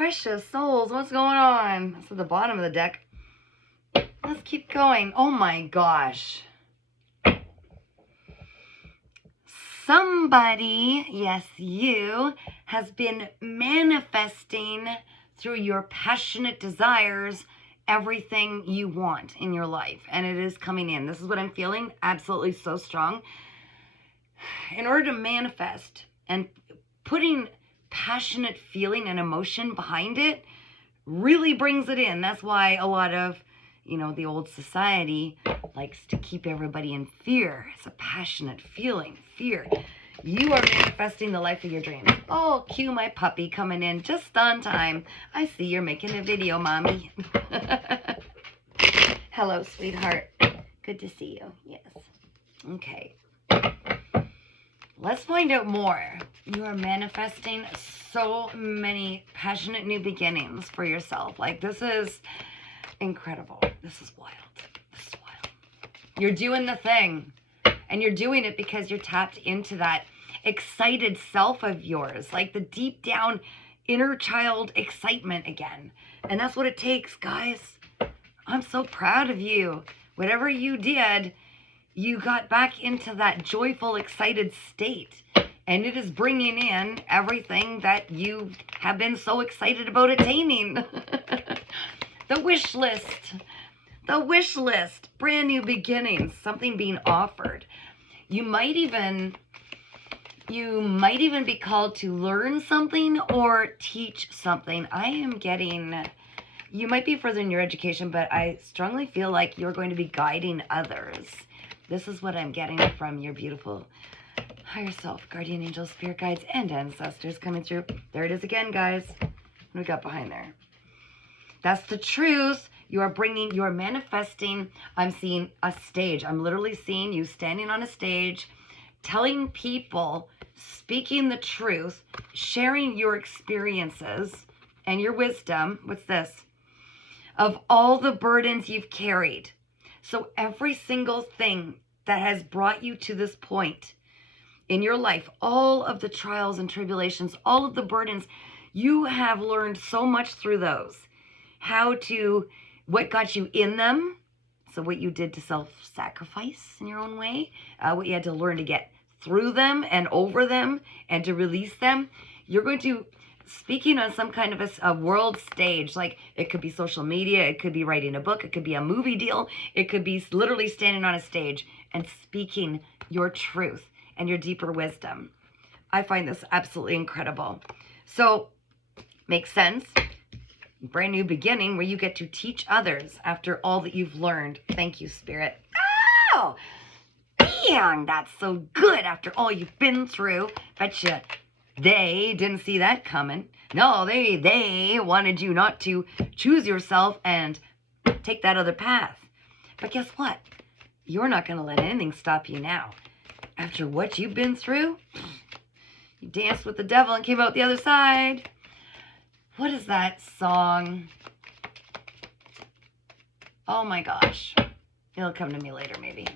Precious souls, what's going on? That's at the bottom of the deck. Let's keep going. Oh my gosh. Somebody, yes, you, has been manifesting through your passionate desires everything you want in your life. And it is coming in. This is what I'm feeling. Absolutely so strong. In order to manifest and putting passionate feeling and emotion behind it really brings it in. That's why a lot of, the old society likes to keep everybody in fear. It's a passionate feeling, fear. You are manifesting the life of your dreams. Oh, cue my puppy coming in just on time. I see you're making a video, Mommy. Hello, sweetheart. Good to see you. Yes. Okay. Let's find out more. You are manifesting so many passionate new beginnings for yourself. Like, this is incredible. This is wild. This is wild. You're doing the thing. And you're doing it because you're tapped into that excited self of yours. Like the deep down inner child excitement again. And that's what it takes, guys. I'm so proud of you. Whatever you did, you got back into that joyful, excited state. And it is bringing in everything that you have been so excited about attaining. The wish list. The wish list. Brand new beginnings. Something being offered. You might even be called to learn something or teach something. I am getting... You might be further in your education, but I strongly feel like you're going to be guiding others. This is what I'm getting from your beautiful higher self, guardian angels, spirit guides, and ancestors coming through. There it is again, guys. What do we got behind there? That's the truth. You are manifesting. I'm seeing a stage. I'm literally seeing you standing on a stage, telling people, speaking the truth, sharing your experiences and your wisdom. What's this? Of all the burdens you've carried. So every single thing that has brought you to this point in your life, all of the trials and tribulations, all of the burdens, you have learned so much through those. What got you in them. So what you did to self-sacrifice in your own way, what you had to learn to get through them and over them and to release them. You're going to, speaking on some kind of a world stage, like it could be social media, it could be writing a book, it could be a movie deal, it could be literally standing on a stage and speaking your truth and your deeper wisdom. I find this absolutely incredible. So, makes sense. Brand new beginning where you get to teach others after all that you've learned. Thank you, Spirit. Oh, bang, that's so good after all you've been through. Betcha they didn't see that coming. No, they wanted you not to choose yourself and take that other path. But guess what? You're not going to let anything stop you now. After what you've been through, you danced with the devil and came out the other side. What is that song? Oh my gosh. It'll come to me later, maybe.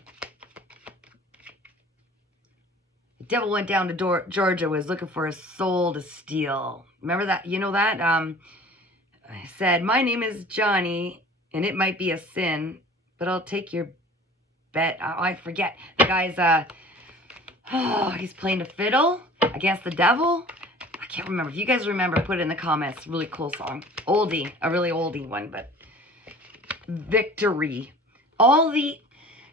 The devil went down to Georgia, was looking for a soul to steal. Remember that? You know that? I said, my name is Johnny, and it might be a sin, but I'll take your bet. I forget. The guy's, he's playing the fiddle against the devil. I can't remember. If you guys remember, put it in the comments. Really cool song. Oldie. A really oldie one, but victory.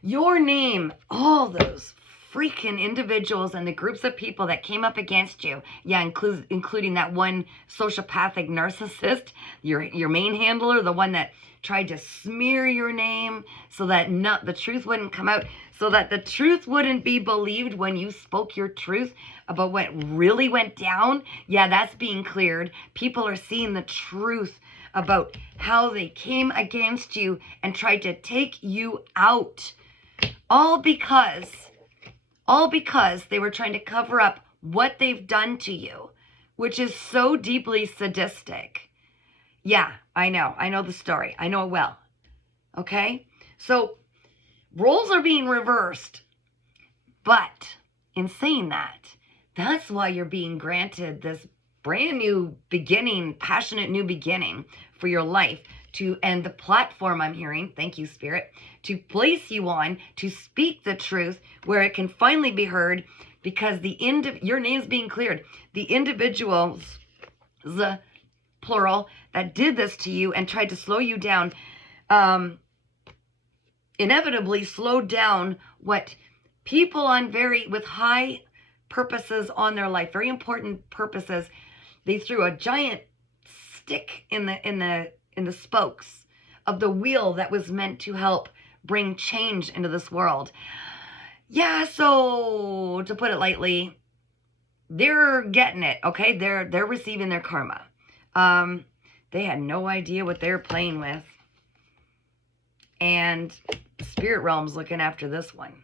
Your name, all those freaking individuals and the groups of people that came up against you. Yeah, including that one sociopathic narcissist, your main handler, the one that tried to smear your name so that the truth wouldn't come out, so that the truth wouldn't be believed when you spoke your truth about what really went down. Yeah, that's being cleared. People are seeing the truth about how they came against you and tried to take you out. All because they were trying to cover up what they've done to you, which is so deeply sadistic. Yeah, I know the story. I know it well. Okay? So, roles are being reversed. But, in saying that, that's why you're being granted this brand new beginning, passionate new beginning for your life, to and the platform I'm hearing, thank you, Spirit, to place you on, to speak the truth where it can finally be heard, because your name's being cleared. The individuals, the plural, that did this to you and tried to slow you down, inevitably slowed down what people with high purposes on their life, very important purposes. They threw a giant stick in the spokes of the wheel that was meant to help bring change into this world. Yeah, so to put it lightly, they're getting it, okay? They're receiving their karma. They had no idea what they were playing with. And the spirit realm's looking after this one.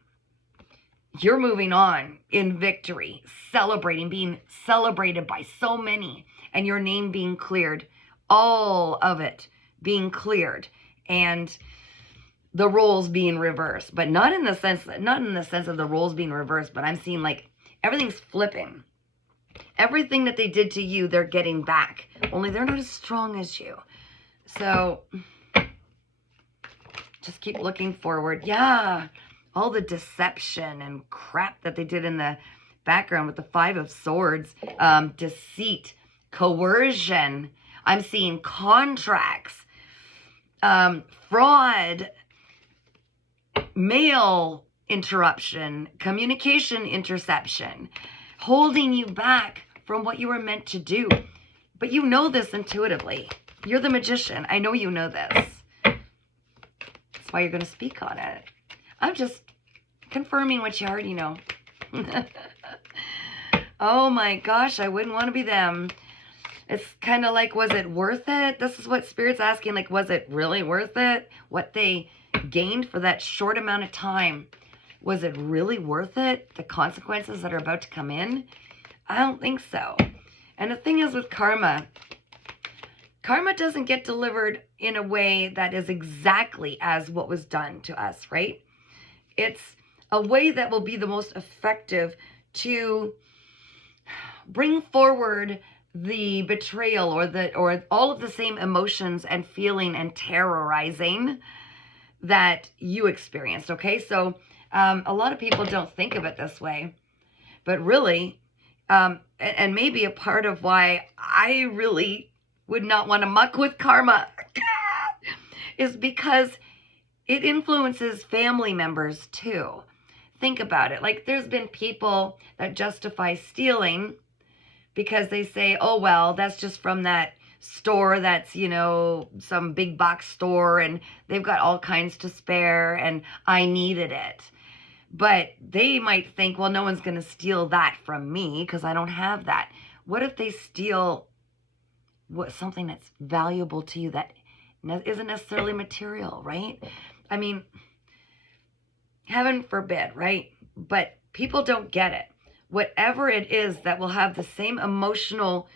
You're moving on in victory, celebrating, being celebrated by so many, and your name being cleared, all of it being cleared, and the roles being reversed, but not in the sense of the roles being reversed, but I'm seeing like everything's flipping. Everything that they did to you, they're getting back, only they're not as strong as you. So just keep looking forward. Yeah, all the deception and crap that they did in the background with the 5 of Swords, deceit, coercion. I'm seeing contracts, fraud, mail interruption, communication interception, holding you back from what you were meant to do. But you know this intuitively. You're the magician. I know you know this. That's why you're going to speak on it. I'm just confirming what you already know. Oh my gosh, I wouldn't want to be them. It's kind of like, was it worth it? This is what Spirit's asking, like, was it really worth it? What they gained for that short amount of time, was it really worth it? The consequences that are about to come in? I don't think so. And the thing is with karma doesn't get delivered in a way that is exactly as what was done to us, right? It's a way that will be the most effective to bring forward the betrayal or all of the same emotions and feeling and terrorizing that you experienced, okay? So a lot of people don't think of it this way, but really, and maybe a part of why I really would not want to muck with karma is because it influences family members too. Think about it. Like, there's been people that justify stealing because they say, oh, well, that's just from that store that's, some big box store and they've got all kinds to spare and I needed it. But they might think, well, no one's going to steal that from me because I don't have that. What if they steal something that's valuable to you that isn't necessarily material, right? I mean, heaven forbid, right? But people don't get it. Whatever it is that will have the same emotional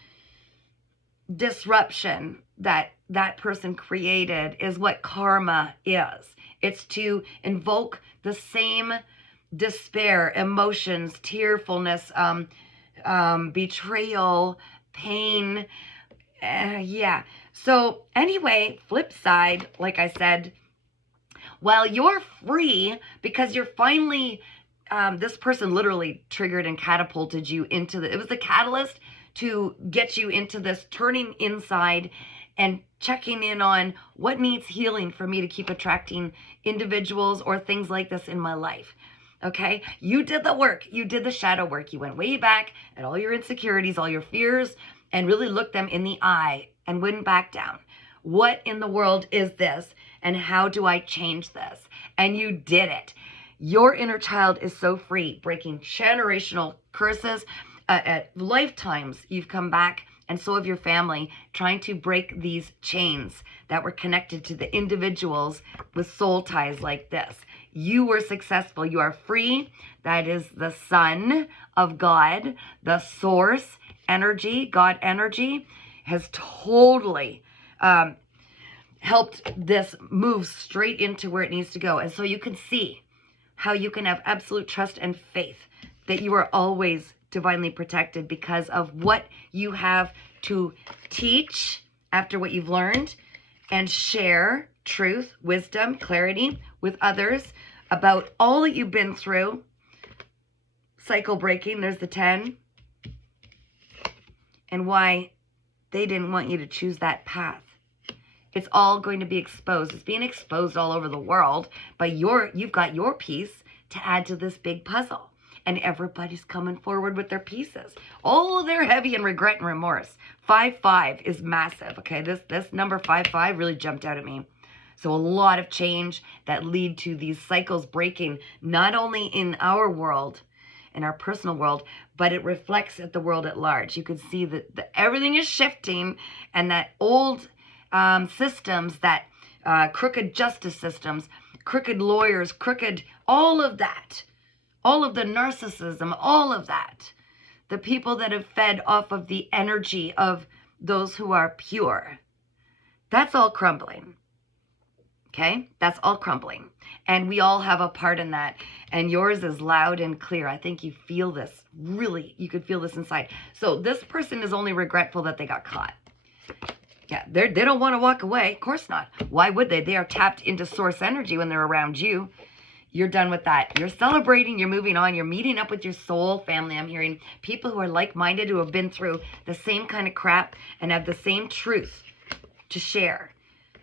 disruption that that person created is what karma is. It's to invoke the same despair, emotions, tearfulness, betrayal, pain. Yeah. So anyway, flip side, like I said, while you're free because you're finally, this person literally triggered and catapulted you into it was the catalyst to get you into this turning inside and checking in on what needs healing for me to keep attracting individuals or things like this in my life. Okay, you did the work. You did the shadow work. You went way back at all your insecurities, all your fears, and really looked them in the eye and wouldn't back down. What in the world is this? And how do I change this? And you did it. Your inner child is so free, breaking generational curses. At lifetimes, you've come back, and so have your family, trying to break these chains that were connected to the individuals with soul ties like this. You were successful. You are free. That is the Son of God, the source energy, God energy, has totally helped this move straight into where it needs to go. And so you can see how you can have absolute trust and faith that you are always divinely protected because of what you have to teach after what you've learned and share truth, wisdom, clarity with others about all that you've been through. Cycle breaking, there's the 10. And why they didn't want you to choose that path. It's all going to be exposed. It's being exposed all over the world, but you've got your piece to add to this big puzzle. And everybody's coming forward with their pieces. Oh, they're heavy in regret and remorse. 5-5 is massive, okay? This number 5-5 really jumped out at me. So a lot of change that lead to these cycles breaking, not only in our world, in our personal world, but it reflects at the world at large. You can see that everything is shifting, and that old systems, that crooked justice systems, crooked lawyers, crooked, all of that, all of the narcissism, all of that, the people that have fed off of the energy of those who are pure, that's all crumbling. Okay? That's all crumbling. And we all have a part in that. And yours is loud and clear. I think you feel this. Really, you could feel this inside. So this person is only regretful that they got caught. Yeah, they don't want to walk away. Of course not. Why would they? They are tapped into source energy when they're around you. You're done with that. You're celebrating. You're moving on. You're meeting up with your soul family. I'm hearing people who are like-minded, who have been through the same kind of crap and have the same truth to share.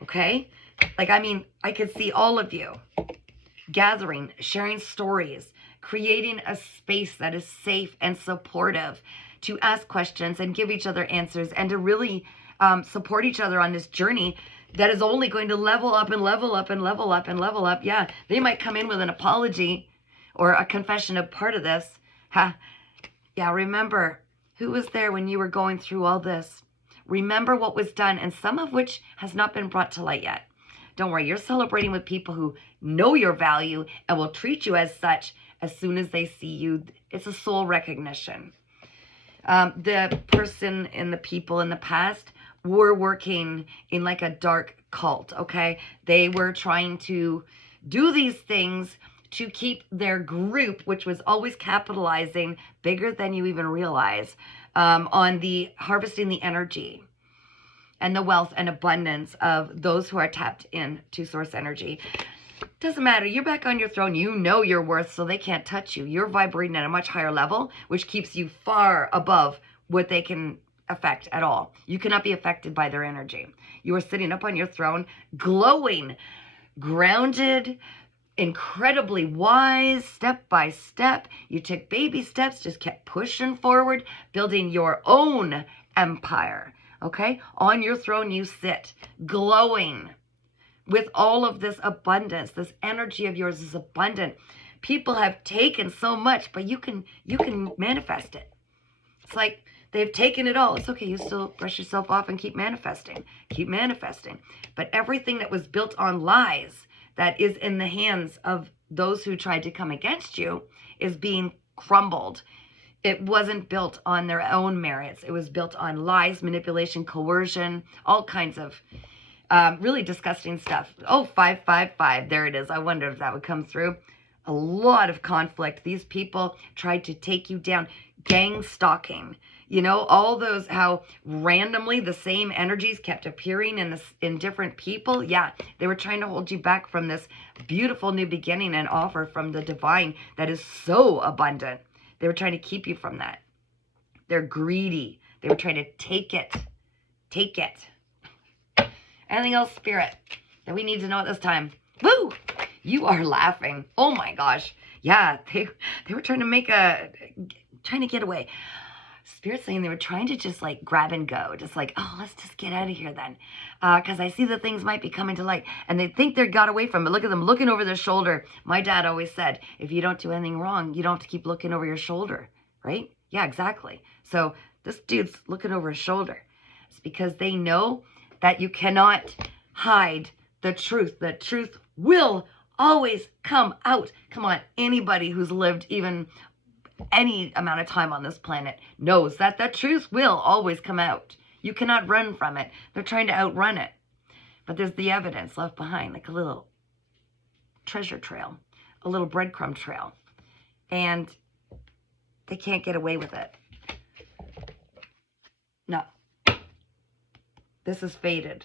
Okay? Like, I mean, I could see all of you gathering, sharing stories, creating a space that is safe and supportive to ask questions and give each other answers, and to really support each other on this journey that is only going to level up and level up and level up and level up. Yeah, they might come in with an apology or a confession of part of this. Yeah, remember who was there when you were going through all this. Remember what was done, and some of which has not been brought to light yet. Don't worry, you're celebrating with people who know your value and will treat you as such as soon as they see you. It's a soul recognition. The person and the people in the past were working in like a dark cult, okay? They were trying to do these things to keep their group, which was always capitalizing bigger than you even realize, on the harvesting the energy and the wealth and abundance of those who are tapped in to source energy. Doesn't matter. You're back on your throne. You know your worth, so they can't touch you. You're vibrating at a much higher level, which keeps you far above what they can affect at all. You cannot be affected by their energy. You are sitting up on your throne, glowing, grounded, incredibly wise, step by step. You took baby steps, just kept pushing forward, building your own empire. Okay? On your throne you sit, glowing with all of this abundance. This energy of yours is abundant. People have taken so much, but you can manifest it. It's like they've taken it all. It's okay. You still brush yourself off and keep manifesting. Keep manifesting. But everything that was built on lies, that is in the hands of those who tried to come against you, is being crumbled. It wasn't built on their own merits. It was built on lies, manipulation, coercion, all kinds of really disgusting stuff. Oh, 555. There it is. I wonder if that would come through. A lot of conflict. These people tried to take you down. Gang stalking. You know, all those, how randomly the same energies kept appearing in different people. Yeah, they were trying to hold you back from this beautiful new beginning and offer from the divine that is so abundant. They were trying to keep you from that. They're greedy. They were trying to take it. Take it. Anything else, Spirit, that we need to know at this time? Woo! You are laughing. Oh my gosh. Yeah, they were trying to get away. Spirit saying they were trying to just like grab and go. Just like, oh, let's just get out of here then. Because I see that things might be coming to light. And they think they got away from it. Look at them looking over their shoulder. My dad always said, if you don't do anything wrong, you don't have to keep looking over your shoulder. Right? Yeah, exactly. So this dude's looking over his shoulder. It's because they know that you cannot hide the truth. The truth will always come out. Come on, anybody who's lived even any amount of time on this planet knows that the truth will always come out. You cannot run from it. They're trying to outrun it. But there's the evidence left behind, like a little treasure trail, a little breadcrumb trail. And They can't get away with it. No. This is fated.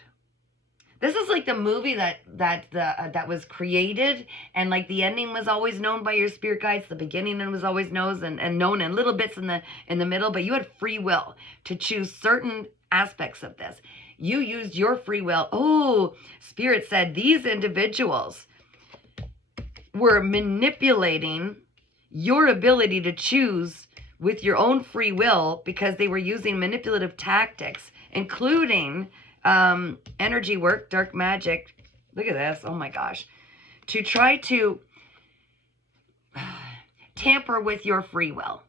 This is like the movie that was created, and like the ending was always known by your spirit guides. The beginning was always known and known in little bits in the middle, but you had free will to choose certain aspects of this. You used your free will. Oh, Spirit said these individuals were manipulating your ability to choose with your own free will because they were using manipulative tactics, including energy work, dark magic. Look at this. Oh my gosh. To try to tamper with your free will.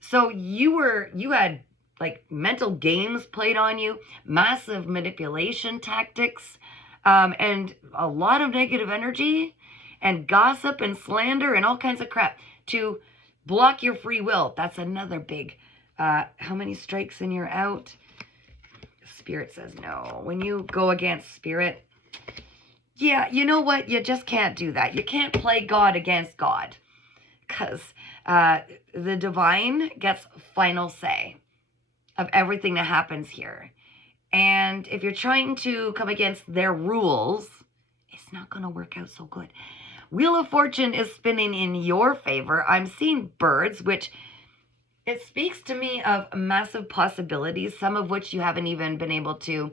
So you had like mental games played on you, massive manipulation tactics, and a lot of negative energy and gossip and slander and all kinds of crap to block your free will. That's another big, how many strikes and you're out? Spirit says no. When you go against Spirit, yeah, you know what? You just can't do that. You can't play God against God, because the divine gets final say of everything that happens here. And if you're trying to come against their rules, it's not going to work out so good. Wheel of Fortune is spinning in your favor. I'm seeing birds, which it speaks to me of massive possibilities, some of which you haven't even been able to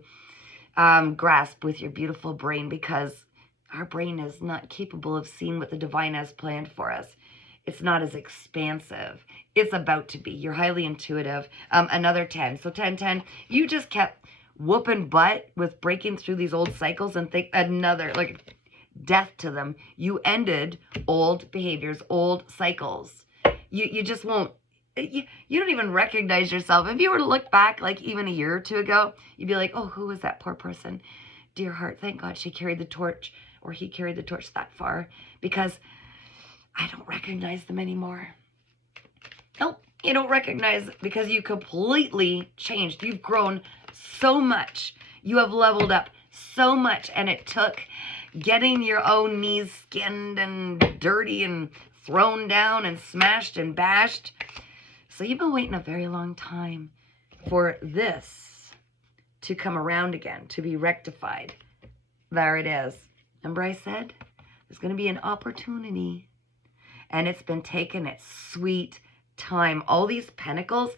grasp with your beautiful brain, because our brain is not capable of seeing what the divine has planned for us. It's not as expansive. It's about to be. You're highly intuitive. Another 10. So 10, 10. You just kept whooping butt with breaking through these old cycles and think another, like, death to them. You ended old behaviors, old cycles. You just won't. You don't even recognize yourself. If you were to look back like even a year or two ago, you'd be like, oh, who was that poor person? Dear heart, thank God she carried the torch, or he carried the torch that far, because I don't recognize them anymore. Nope, you don't recognize, because you completely changed. You've grown so much. You have leveled up so much, and it took getting your own knees skinned and dirty and thrown down and smashed and bashed. So you've been waiting a very long time for this to come around again, to be rectified. There it is. Remember I said there's going to be an opportunity, and it's been taking its sweet time. All these pentacles,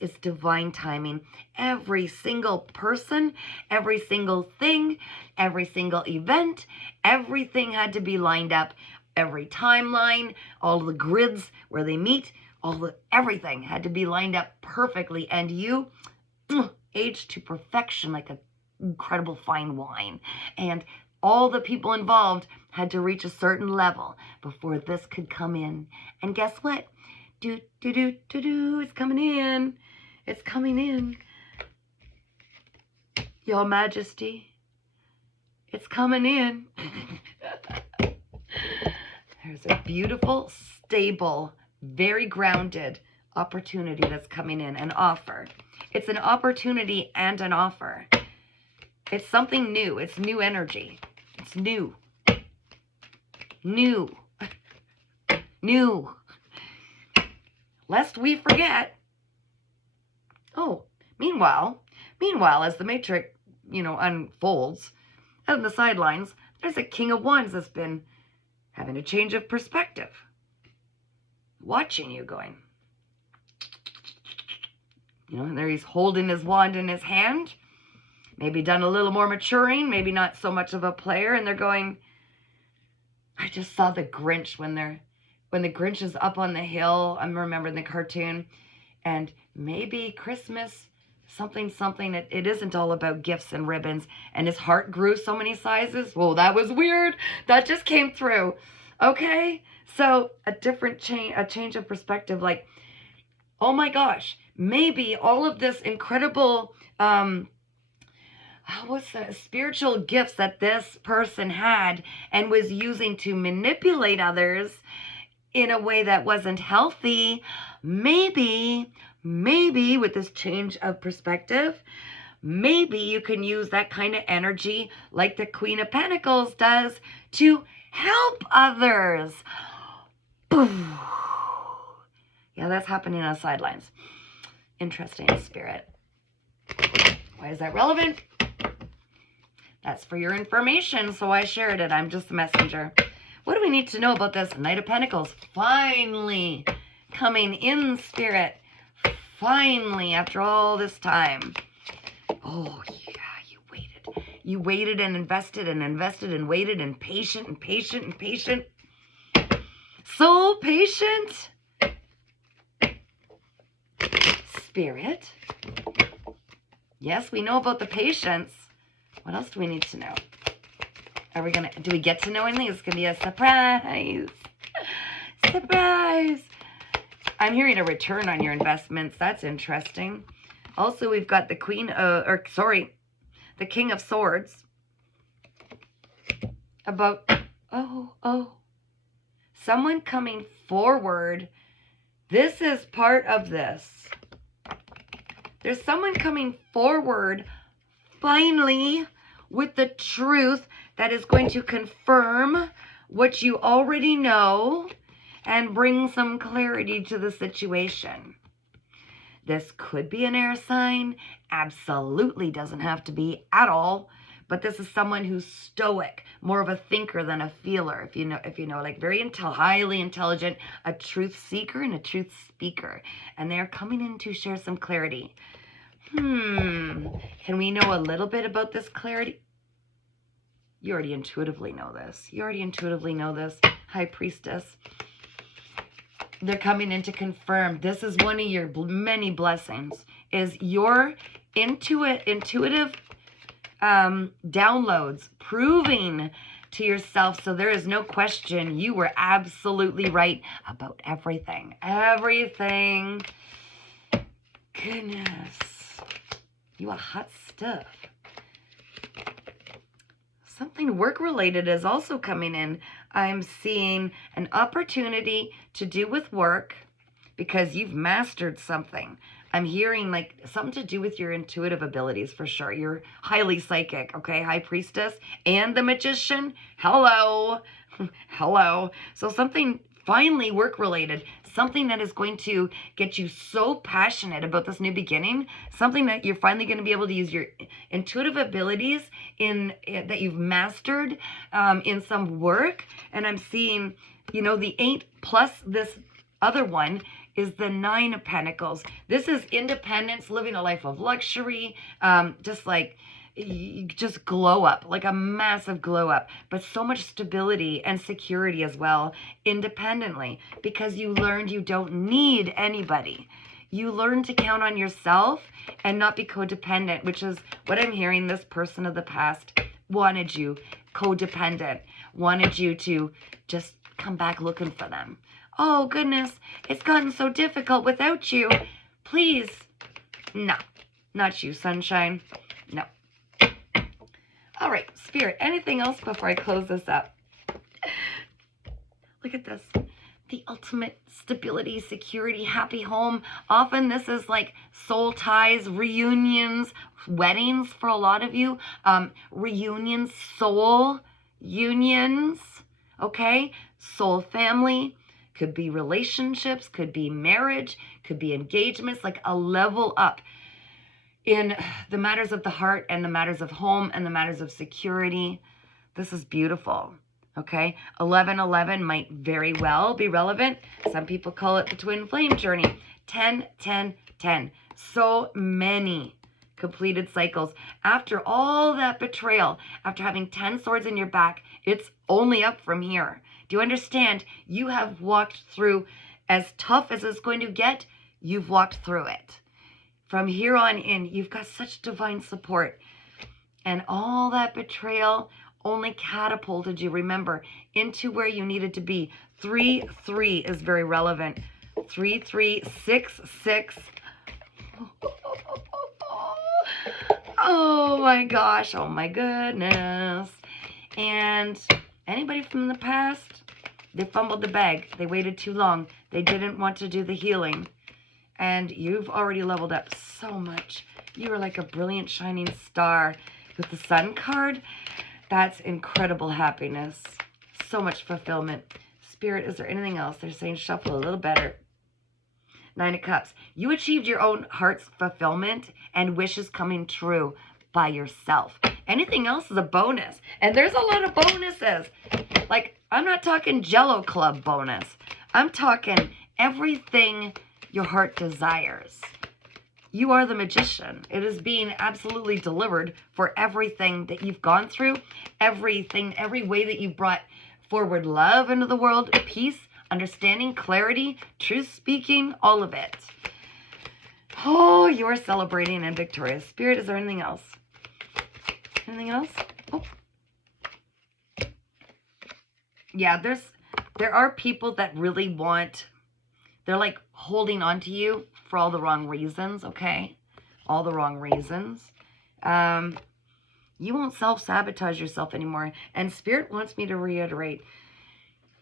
it's divine timing. Every single person, every single thing, every single event, everything had to be lined up. Every timeline, all the grids where they meet, everything had to be lined up perfectly, and you aged to perfection like an incredible fine wine. And all the people involved had to reach a certain level before this could come in. And guess what? It's coming in. It's coming in. Your Majesty, it's coming in. There's a beautiful, stable, very grounded opportunity that's coming in, an offer. It's an opportunity and an offer. It's something new. It's new energy. It's new. New. New. Lest we forget. Oh, meanwhile, as the matrix, unfolds, out in the sidelines, there's a King of Wands that's been having a change of perspective. Watching you going. There he's holding his wand in his hand. Maybe done a little more maturing. Maybe not so much of a player. And they're going, I just saw the Grinch when the Grinch is up on the hill. I'm remembering the cartoon. And maybe Christmas, something. It isn't all about gifts and ribbons. And his heart grew so many sizes. Whoa, that was weird. That just came through. Okay. So a change of perspective, like, oh my gosh, maybe all of this incredible, spiritual gifts that this person had and was using to manipulate others in a way that wasn't healthy, maybe with this change of perspective, maybe you can use that kind of energy like the Queen of Pentacles does to help others. Boom. Yeah, that's happening on the sidelines. Interesting, Spirit. Why is that relevant? That's for your information, so I shared it. I'm just the messenger. What do we need to know about this Knight of Pentacles? Finally coming in, Spirit. Finally, after all this time. Oh, yeah, you waited. You waited and invested and invested and waited and patient and patient and patient. So patient. Spirit. Yes, we know about the patience. What else do we need to know? Do we get to know anything? It's going to be a surprise. Surprise. I'm hearing a return on your investments. That's interesting. Also, we've got the the King of Swords. About, someone coming forward. This is part of this. There's someone coming forward, finally, with the truth that is going to confirm what you already know and bring some clarity to the situation. This could be an air sign. Absolutely doesn't have to be at all. But this is someone who's stoic, more of a thinker than a feeler. If you know, like very highly intelligent, a truth seeker and a truth speaker. And they're coming in to share some clarity. Can we know a little bit about this clarity? You already intuitively know this. High Priestess. They're coming in to confirm. This is one of your many blessings. Is your intuitive downloads proving to yourself, so there is no question you were absolutely right about everything. Everything. Goodness. You are hot stuff. Something work-related is also coming in. I'm seeing an opportunity to do with work because you've mastered something. I'm hearing like something to do with your intuitive abilities for sure. You're highly psychic, okay? High Priestess and the Magician. Hello. Hello. So something finally work-related. Something that is going to get you so passionate about this new beginning. Something that you're finally going to be able to use your intuitive abilities that you've mastered in some work. And I'm seeing, the 8 plus this other one is the 9 of Pentacles. This is independence, living a life of luxury, just glow up, like a massive glow up, but so much stability and security as well, independently, because you learned you don't need anybody. You learn to count on yourself and not be codependent, which is what I'm hearing. This person of the past wanted you codependent, wanted you to just come back looking for them. Oh, goodness, it's gotten so difficult without you. Please. No, not you, sunshine. No. All right, Spirit, anything else before I close this up? Look at this. The ultimate stability, security, happy home. Often this is like soul ties, reunions, weddings for a lot of you. Reunions, soul unions, okay? Soul family. Could be relationships, could be marriage, could be engagements, like a level up in the matters of the heart and the matters of home and the matters of security. This is beautiful, okay? 1111 might very well be relevant. Some people call it the twin flame journey. 10, 10, 10. So many completed cycles. After all that betrayal, after having 10 swords in your back, it's only up from here. Do you understand? You have walked through, as tough as it's going to get, you've walked through it. From here on in, you've got such divine support. And all that betrayal only catapulted you, remember, into where you needed to be. 3-3 is very relevant. 3-3-6-6. Oh my gosh. Oh my goodness. And anybody from the past, they fumbled the bag. They waited too long. They didn't want to do the healing. And you've already leveled up so much. You are like a brilliant shining star. With the Sun card, that's incredible happiness. So much fulfillment. Spirit, is there anything else? They're saying shuffle a little better. Nine of Cups. You achieved your own heart's fulfillment and wishes coming true by yourself. Anything else is a bonus. And there's a lot of bonuses. Like, I'm not talking Jello Club bonus. I'm talking everything your heart desires. You are the magician. It is being absolutely delivered for everything that you've gone through, everything, every way that you've brought forward love into the world, peace, understanding, clarity, truth speaking, all of it. Oh, you're celebrating and victorious. Spirit, is there anything else? Anything else? Oh. Yeah, there are people that really want, they're like holding on to you for all the wrong reasons, okay? All the wrong reasons. You won't self-sabotage yourself anymore. And Spirit wants me to reiterate,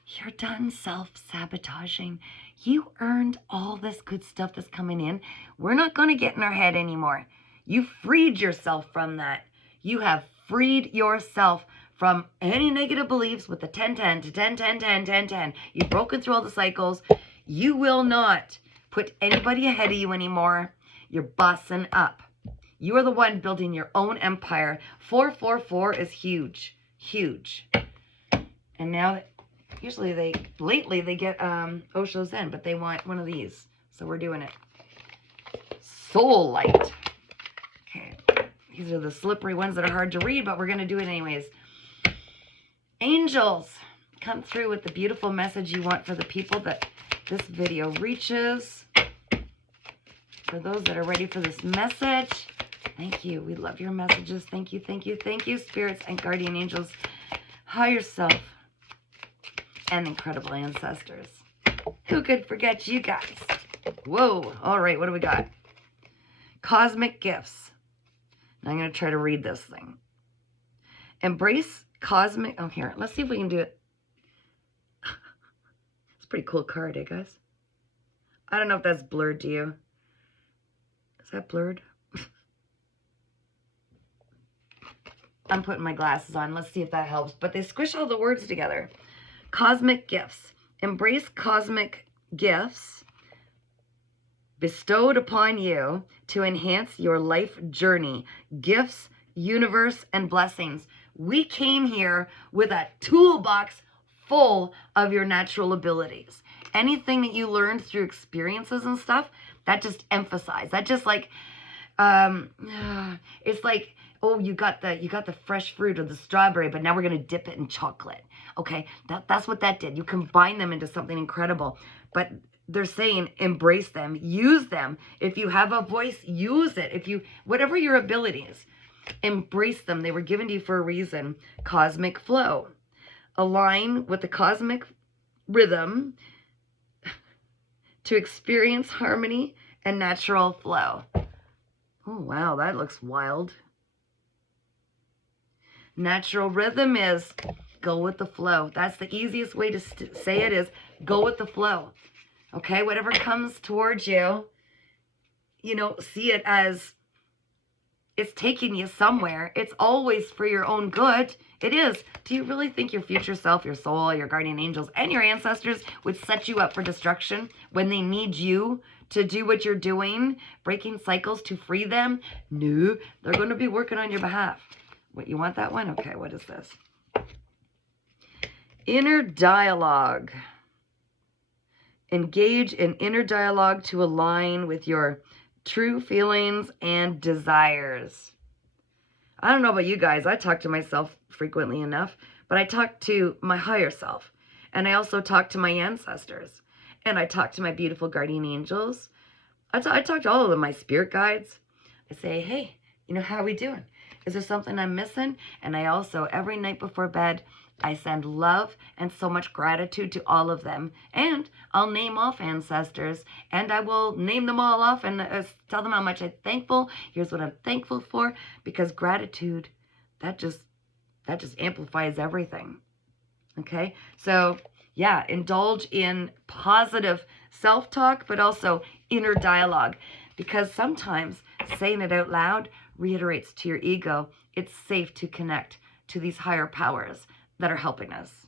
you're done self-sabotaging. You earned all this good stuff that's coming in. We're not going to get in our head anymore. You freed yourself from that. You have freed yourself from any negative beliefs with the 10-10 to 10-10-10-10-10. You've broken through all the cycles. You will not put anybody ahead of you anymore. You're bossing up. You are the one building your own empire. 444 is huge. Huge. And now, lately they get Osho Zen, but they want one of these. So we're doing it. Soul Light. Okay. These are the slippery ones that are hard to read, but we're going to do it anyways. Angels, come through with the beautiful message you want for the people that this video reaches. For those that are ready for this message, thank you. We love your messages. Thank you, thank you, thank you, spirits and guardian angels, higher self, and incredible ancestors. Who could forget you guys? Whoa. All right, what do we got? Cosmic gifts. Now I'm going to try to read this thing. Embrace cosmic... Oh, here. Let's see if we can do it. It's a pretty cool card, eh, guys? I don't know if that's blurred to you. Is that blurred? I'm putting my glasses on. Let's see if that helps. But they squish all the words together. Cosmic gifts. Embrace cosmic gifts bestowed upon you to enhance your life journey. Gifts, universe, and blessings. We came here with a toolbox full of your natural abilities. Anything that you learned through experiences and stuff, that just emphasized. That just like, it's like, oh, you got the fresh fruit or the strawberry, but now we're going to dip it in chocolate. Okay, that's what that did. You combine them into something incredible. But they're saying embrace them, use them. If you have a voice, use it. Whatever your abilities, embrace them. They were given to you for a reason. Cosmic flow. Align with the cosmic rhythm to experience harmony and natural flow. Oh, wow, that looks wild. Natural rhythm is go with the flow. That's the easiest way to say it is go with the flow. Okay, whatever comes towards you, see it as it's taking you somewhere. It's always for your own good. It is. Do you really think your future self, your soul, your guardian angels, and your ancestors would set you up for destruction when they need you to do what you're doing, breaking cycles to free them? No, they're going to be working on your behalf. What, you want that one? Okay, what is this? Inner dialogue. Engage in inner dialogue to align with your true feelings and desires. I don't know about you guys. I talk to myself frequently enough, but I talk to my higher self. And I also talk to my ancestors. And I talk to my beautiful guardian angels. I talk to all of them, my spirit guides. I say, hey, how are we doing? Is there something I'm missing? And I also, every night before bed, I send love and so much gratitude to all of them. And I'll name off ancestors. And I will name them all off and tell them how much I'm thankful. Here's what I'm thankful for. Because gratitude, that just amplifies everything. Okay? So, yeah, indulge in positive self-talk, but also inner dialogue. Because sometimes saying it out loud reiterates to your ego, it's safe to connect to these higher powers that are helping us.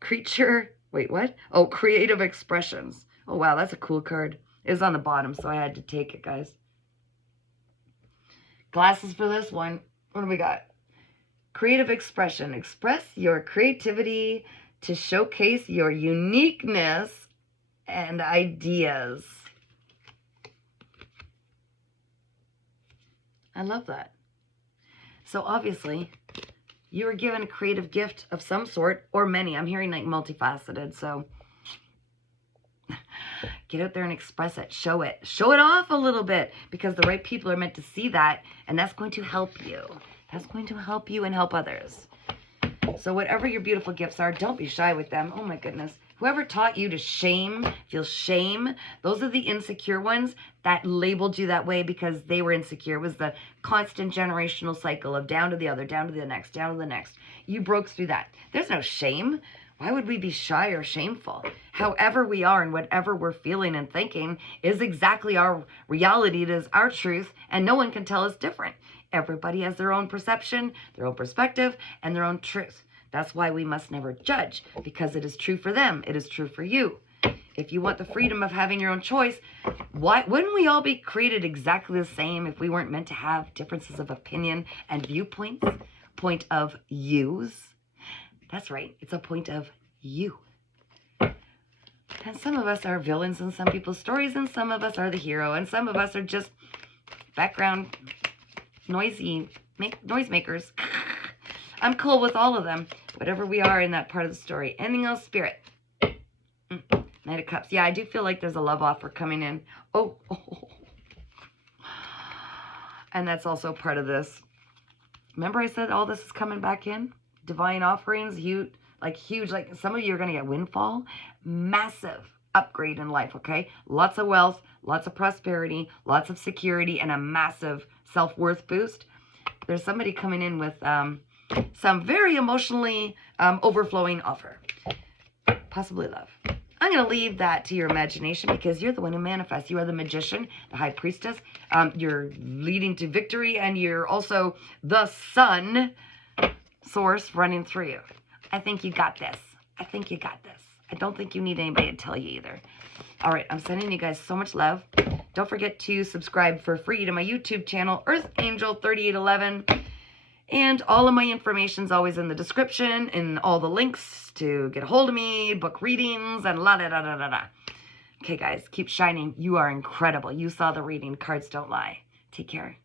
Creative expressions. Oh, wow, that's a cool card. It was on the bottom, so I had to take it, guys. Glasses for this one. What do we got? Creative expression. Express your creativity to showcase your uniqueness and ideas. I love that. So obviously, you were given a creative gift of some sort, or many. I'm hearing like multifaceted, so get out there and express it. Show it. Show it off a little bit, because the right people are meant to see that, and that's going to help you. That's going to help you and help others. So whatever your beautiful gifts are, don't be shy with them. Oh my goodness. Whoever taught you to feel shame, those are the insecure ones that labeled you that way because they were insecure. It was the constant generational cycle of down to the other, down to the next, down to the next. You broke through that. There's no shame. Why would we be shy or shameful? However we are and whatever we're feeling and thinking is exactly our reality. It is our truth, and no one can tell us different. Everybody has their own perception, their own perspective, and their own truth. That's why we must never judge, because it is true for them. It is true for you. If you want the freedom of having your own choice, wouldn't we all be created exactly the same if we weren't meant to have differences of opinion and viewpoints? Point of views. That's right. It's a point of you. And some of us are villains in some people's stories, and some of us are the hero, and some of us are just background noisemakers. I'm cool with all of them, whatever we are in that part of the story. Anything else, Spirit? Knight of Cups. Yeah, I do feel like there's a love offer coming in. Oh. And that's also part of this. Remember I said all this is coming back in? Divine offerings, huge, like some of you are going to get windfall. Massive upgrade in life, okay? Lots of wealth, lots of prosperity, lots of security, and a massive self-worth boost. There's somebody coming in with some very emotionally overflowing offer. Possibly love. I'm going to leave that to your imagination, because you're the one who manifests. You are the magician, the high priestess. You're leading to victory, and you're also the sun source running through you. I think you got this. I think you got this. I don't think you need anybody to tell you either. All right, I'm sending you guys so much love. Don't forget to subscribe for free to my YouTube channel, Earth Angel 3811. And all of my information is always in the description, and all the links to get a hold of me, book readings, and la-da-da-da-da-da. Okay, guys, keep shining. You are incredible. You saw the reading. Cards don't lie. Take care.